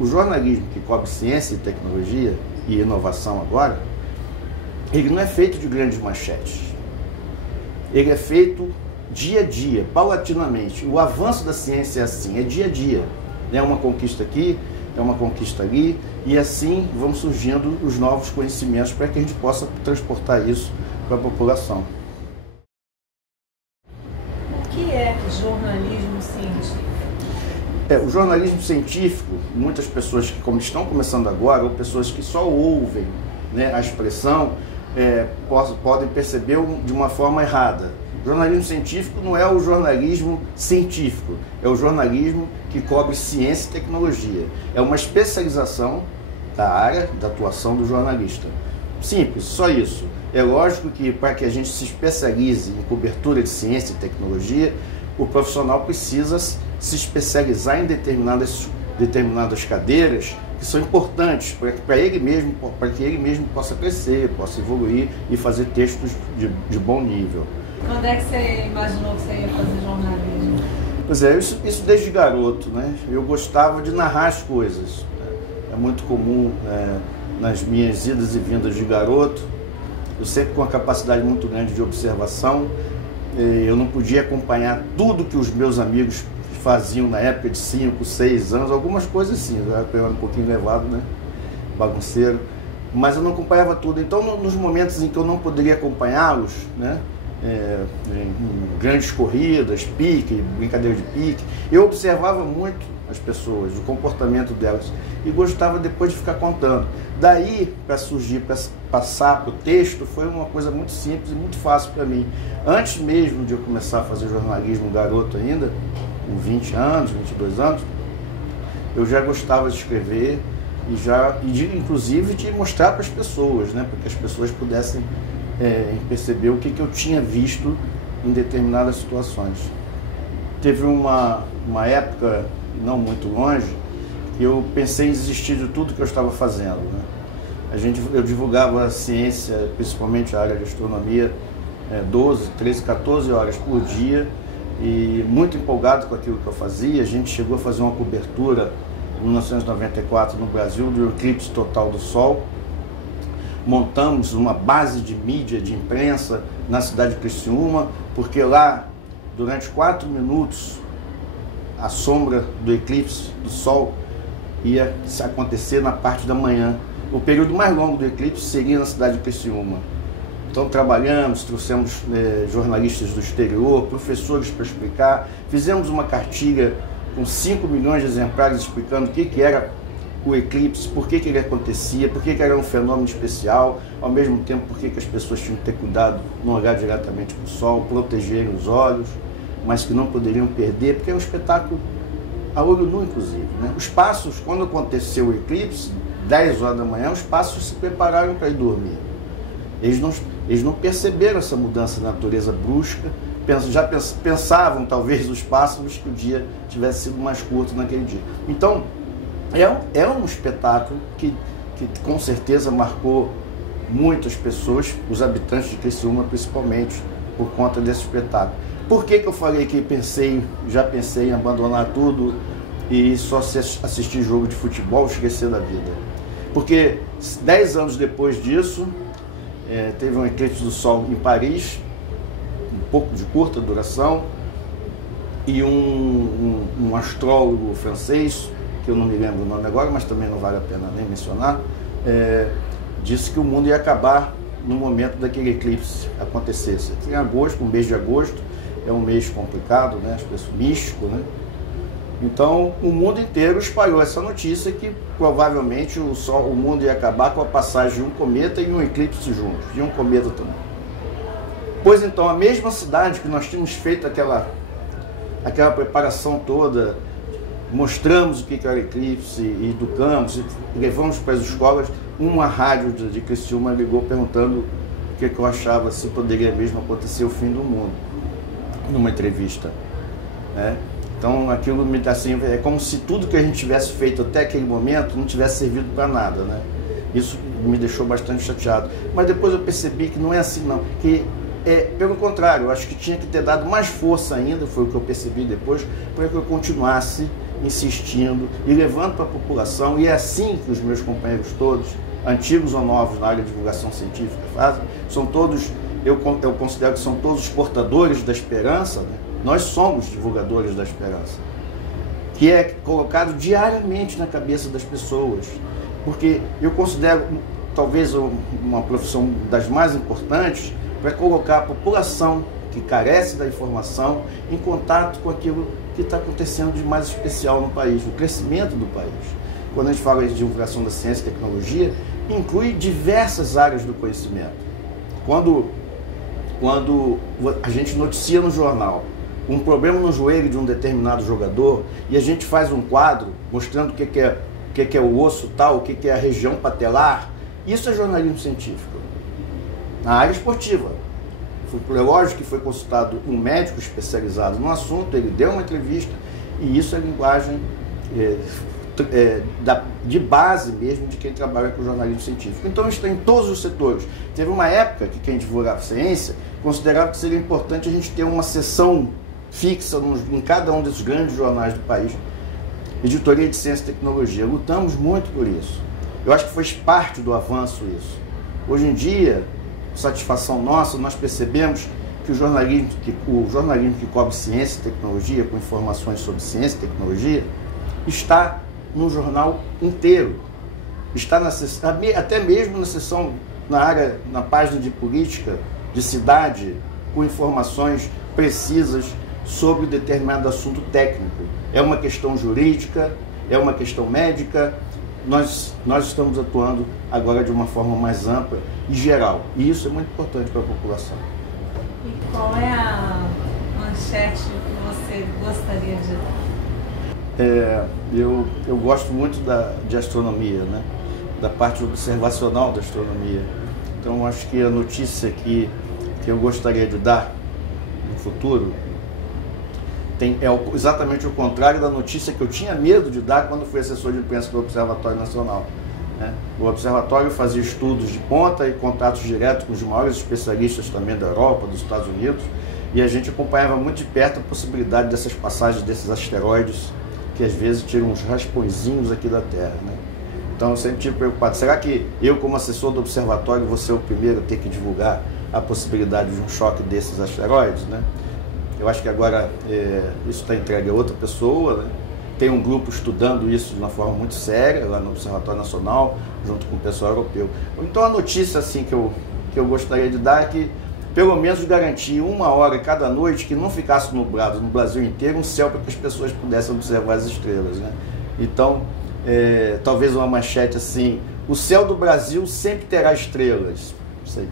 o jornalismo que cobre ciência e tecnologia e inovação agora, ele não é feito de grandes manchetes. Ele é feito dia a dia, paulatinamente. O avanço da ciência é assim, é dia a dia. É uma conquista aqui, é uma conquista ali, e assim vão surgindo os novos conhecimentos para que a gente possa transportar isso para a população. O que é jornalismo científico? O jornalismo científico, muitas pessoas que como estão começando agora, ou pessoas que só ouvem, né, a expressão, podem perceber de uma forma errada. O jornalismo científico não é o jornalismo científico, é o jornalismo que cobre ciência e tecnologia. É uma especialização da área da atuação do jornalista. Simples, só isso. É lógico que para que a gente se especialize em cobertura de ciência e tecnologia, o profissional precisa se especializar em determinadas cadeiras que são importantes para que ele mesmo possa crescer, possa evoluir e fazer textos de bom nível. Quando é que você imaginou que você ia fazer jornalismo? Pois é, isso desde garoto, né? Eu gostava de narrar as coisas. É muito comum nas minhas idas e vindas de garoto, eu sempre com uma capacidade muito grande de observação, eu não podia acompanhar tudo que os meus amigos faziam na época de 5, 6 anos, algumas coisas sim, eu era um pouquinho levado, né? Bagunceiro, mas eu não acompanhava tudo. Então, nos momentos em que eu não poderia acompanhá-los, né? Em grandes corridas, pique, brincadeira de pique, eu observava muito as pessoas, o comportamento delas, e gostava depois de ficar contando. Daí, para surgir, para passar para o texto, foi uma coisa muito simples e muito fácil para mim. Antes mesmo de eu começar a fazer jornalismo, garoto ainda, com 20 anos, 22 anos, eu já gostava de escrever inclusive de mostrar para as pessoas, né, para que as pessoas pudessem perceber o que eu tinha visto em determinadas situações. Teve uma época, não muito longe, que eu pensei em desistir de tudo que eu estava fazendo, né? Eu divulgava a ciência, principalmente a área de astronomia, 12, 13, 14 horas por dia, e muito empolgado com aquilo que eu fazia. A gente chegou a fazer uma cobertura em 1994 no Brasil do eclipse total do Sol. Montamos uma base de mídia, de imprensa na cidade de Criciúma, porque lá, durante 4 minutos, a sombra do eclipse do Sol ia acontecer na parte da manhã. O período mais longo do eclipse seria na cidade de Criciúma. Então trabalhamos, trouxemos jornalistas do exterior, professores para explicar, fizemos uma cartilha com 5 milhões de exemplares explicando o que era o eclipse, por que ele acontecia, por que era um fenômeno especial, ao mesmo tempo por que as pessoas tinham que ter cuidado, não olhar diretamente para o sol, protegerem os olhos, mas que não poderiam perder, porque é um espetáculo a olho nu, inclusive, né? Os pássaros, quando aconteceu o eclipse, 10 horas da manhã, os pássaros se prepararam para ir dormir. Eles não perceberam essa mudança na natureza brusca, já pensavam, talvez, os pássaros, que o dia tivesse sido mais curto naquele dia. Então, é um espetáculo que com certeza marcou muitas pessoas, os habitantes de Criciúma principalmente, por conta desse espetáculo. Por que eu falei que já pensei em abandonar tudo e só assistir jogo de futebol, esquecer da vida? Porque 10 anos depois disso, teve um eclipse do Sol em Paris, um pouco de curta duração, e um astrólogo francês, que eu não me lembro o nome agora, mas também não vale a pena nem mencionar, disse que o mundo ia acabar no momento daquele eclipse acontecesse. Em agosto, o mês de agosto, é um mês complicado, né? Místico, né? Então, o mundo inteiro espalhou essa notícia que provavelmente o mundo ia acabar com a passagem de um cometa e um eclipse juntos, e um cometa também. Pois então, a mesma cidade que nós tínhamos feito aquela preparação toda, mostramos o que era eclipse, e educamos, e levamos para as escolas, uma rádio de Criciúma ligou perguntando o que eu achava, se poderia mesmo acontecer o fim do mundo, numa entrevista, né? Então aquilo me dá assim, é como se tudo que a gente tivesse feito até aquele momento não tivesse servido para nada, né? Isso me deixou bastante chateado. Mas depois eu percebi que não é assim não, que pelo contrário, eu acho que tinha que ter dado mais força ainda, foi o que eu percebi depois, para que eu continuasse insistindo e levando para a população, e é assim que os meus companheiros todos, antigos ou novos na área de divulgação científica, fazem. São todos, eu considero que são todos os portadores da esperança, né? Nós somos divulgadores da esperança, que é colocado diariamente na cabeça das pessoas, porque eu considero talvez uma profissão das mais importantes para colocar a população que carece da informação em contato com aquilo que está acontecendo de mais especial no país, o crescimento do país. Quando a gente fala de divulgação da ciência e tecnologia, inclui diversas áreas do conhecimento. Quando a gente noticia no jornal um problema no joelho de um determinado jogador e a gente faz um quadro mostrando o que é o osso tal, o que é a região patelar, isso é jornalismo científico. Na área esportiva, é lógico que foi consultado um médico especializado no assunto, ele deu uma entrevista, e isso é linguagem de base mesmo de quem trabalha com jornalismo científico. Então isso está em todos os setores. Teve uma época que quem divulgava ciência considerava que seria importante a gente ter uma seção fixa em cada um desses grandes jornais do país, editoria de ciência e tecnologia. Lutamos muito por isso. Eu acho que foi parte do avanço isso. Hoje em dia, satisfação nossa, nós percebemos que o jornalismo que cobre ciência e tecnologia, com informações sobre ciência e tecnologia, está no jornal inteiro. Está até mesmo na seção, na página de política, de cidade, com informações precisas sobre determinado assunto técnico. É uma questão jurídica, é uma questão médica. Nós estamos atuando agora de uma forma mais ampla e geral. E isso é muito importante para a população. E qual é a manchete que você gostaria de dar? Eu gosto muito de astronomia, né? Da parte observacional da astronomia. Então, acho que a notícia que eu gostaria de dar no futuro é exatamente o contrário da notícia que eu tinha medo de dar quando fui assessor de imprensa do Observatório Nacional, né? O Observatório fazia estudos de ponta e contatos diretos com os maiores especialistas também da Europa, dos Estados Unidos, e a gente acompanhava muito de perto a possibilidade dessas passagens desses asteroides que às vezes tiram uns raspõezinhos aqui da Terra, né? Então eu sempre tive preocupado, será que eu como assessor do Observatório vou ser o primeiro a ter que divulgar a possibilidade de um choque desses asteroides, né? Eu acho que agora isso está entregue a outra pessoa, né? Tem um grupo estudando isso de uma forma muito séria lá no Observatório Nacional, junto com o pessoal europeu. Então a notícia assim, que eu gostaria de dar é que pelo menos garantir 1 hora cada noite que não ficasse nublado no Brasil inteiro um céu para que as pessoas pudessem observar as estrelas, né? Então, talvez uma manchete assim: o céu do Brasil sempre terá estrelas. Não sei.